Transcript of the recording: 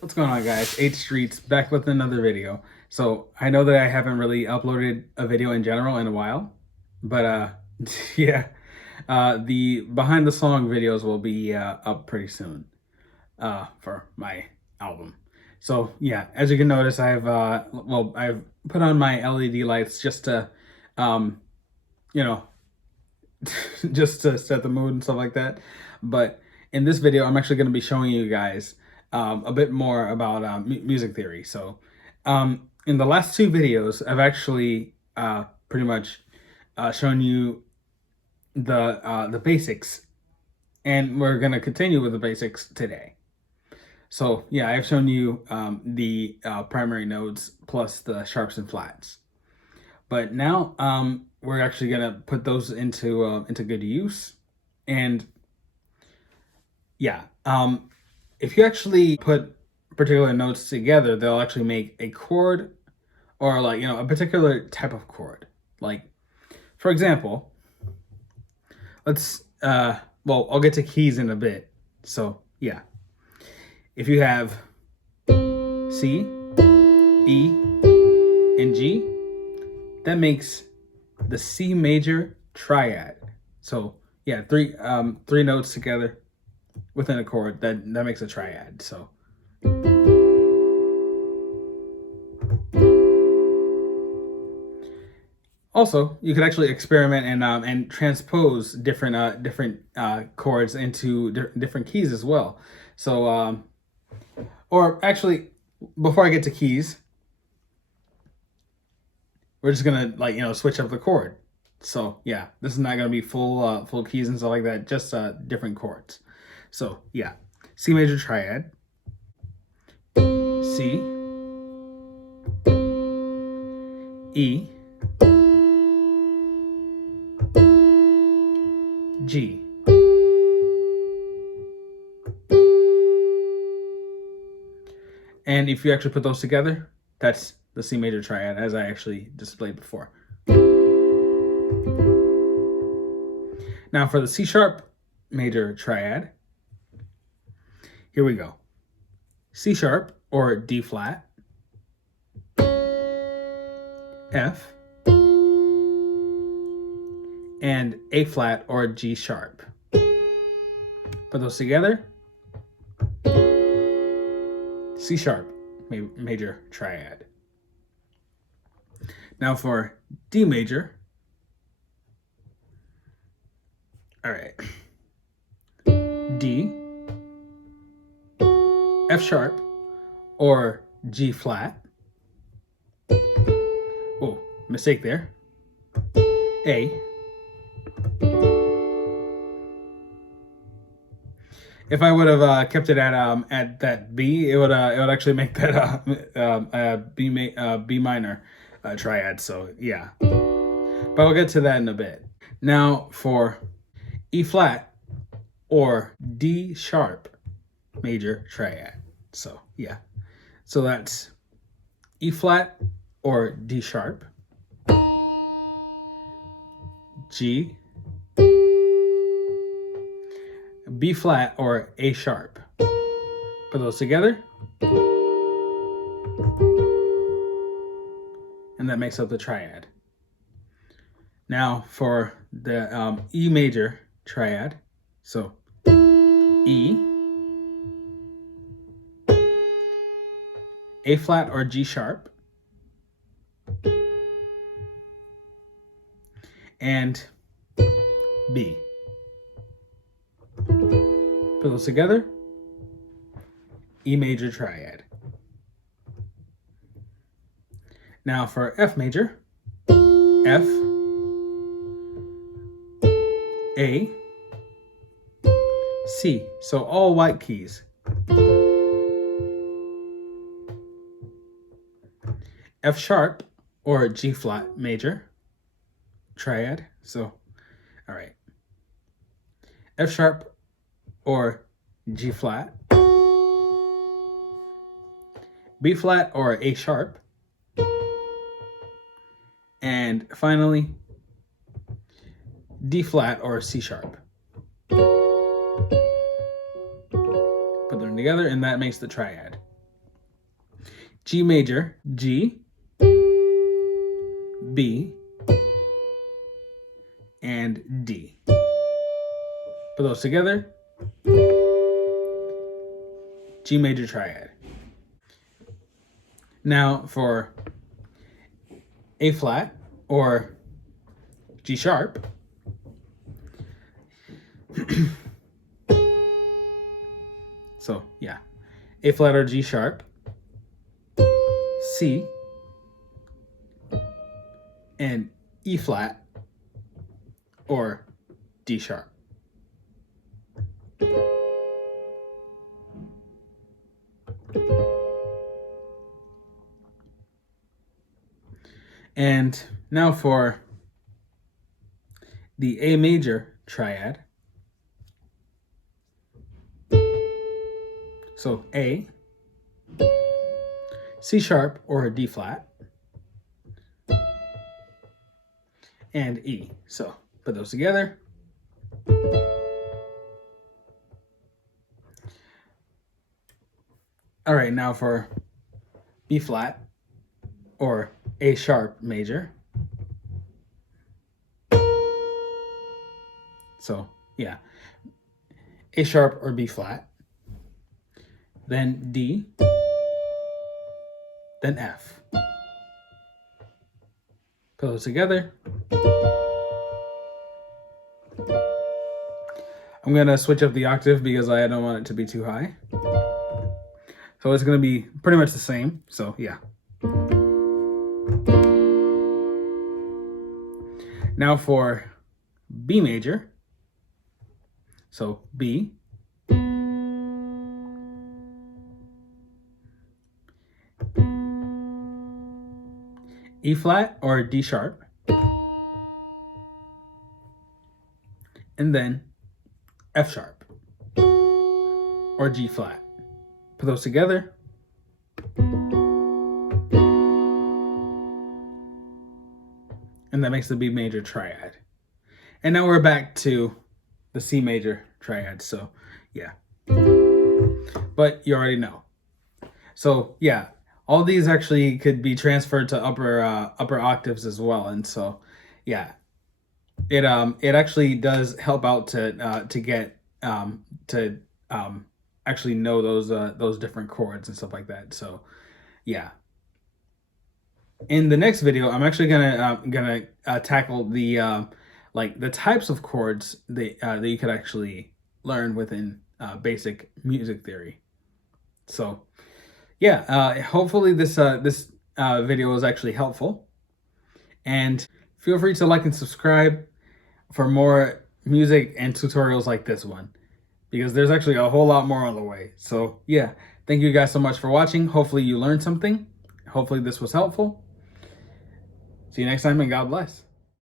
What's going on, guys? H Streets back with another video. So I know that I haven't really uploaded a video in general in a while, but yeah, the behind the song videos will be up pretty soon for my album. So yeah, as you can notice, I've put on my LED lights just to you know just to set the mood and stuff like that. But in this video, I'm actually going to be showing you guys a bit more about music theory. So in the last two videos, I've actually pretty much shown you the basics, and we're going to continue with the basics today. So yeah, I've shown you the primary nodes plus the sharps and flats. But now we're actually gonna put those into good use, and yeah, if you actually put particular notes together, they'll actually make a chord, or like a particular type of chord. Like, for example, let's well, I'll get to keys in a bit. So yeah, if you have C, E, and G, that makes the C major triad. So yeah, three notes together within a chord, that makes a triad. So also, you could actually experiment and transpose different chords into different keys as well. So or actually, before I get to keys, we're just gonna switch up the chord. So yeah, this is not gonna be full keys and stuff like that, just different chords. So yeah, C major triad, C, E, G. And if you actually put those together, that's the C major triad, as I actually displayed before. Now for the C sharp major triad, here we go. C sharp or D flat, F, and A flat or G sharp. Put those together, C sharp major triad. Now for D major, all right, D, F sharp or G flat. Oh, mistake there. A. If I would have kept it at that B, it would actually make that B minor triad. So yeah, but we'll get to that in a bit. Now for E flat or D sharp major triad. So yeah, so that's E flat or D sharp, G, B flat or A sharp. Put those together, and that makes up the triad. Now for the E major triad, so E, A flat or G sharp, and B. Put those together, E major triad. Now for F major, F, A, C. So all white keys. F sharp or G flat major triad. So, all right. F sharp or G flat, B flat or A sharp, and finally D flat or C sharp. Put them together and that makes the triad. G major, G, B, and D. Put those together, G major triad. Now for A flat or G sharp, so yeah, A flat or G sharp, C, and E flat or D sharp. And now for the A major triad. So A, C sharp or D flat, and E. So put those together. All right, now for B flat or A sharp major. So yeah, A sharp or B flat, then D, then F. Put those together. I'm gonna switch up the octave because I don't want it to be too high. So it's gonna be pretty much the same, so yeah. Now for B major, so B, E flat or D sharp, and then F sharp or G flat. Put those together. And that makes the B major triad. And now we're back to the C major triad, so yeah. But you already know. So yeah, all these actually could be transferred to upper octaves as well, and so yeah, it actually does help out to get actually know those different chords and stuff like that. So yeah. In the next video, I'm actually gonna tackle the like the types of chords that you could actually learn within basic music theory. So yeah, hopefully this video was actually helpful, and feel free to like and subscribe for more music and tutorials like this one, because there's actually a whole lot more on the way. So yeah, thank you guys so much for watching. Hopefully you learned something. Hopefully this was helpful. See you next time, and God bless.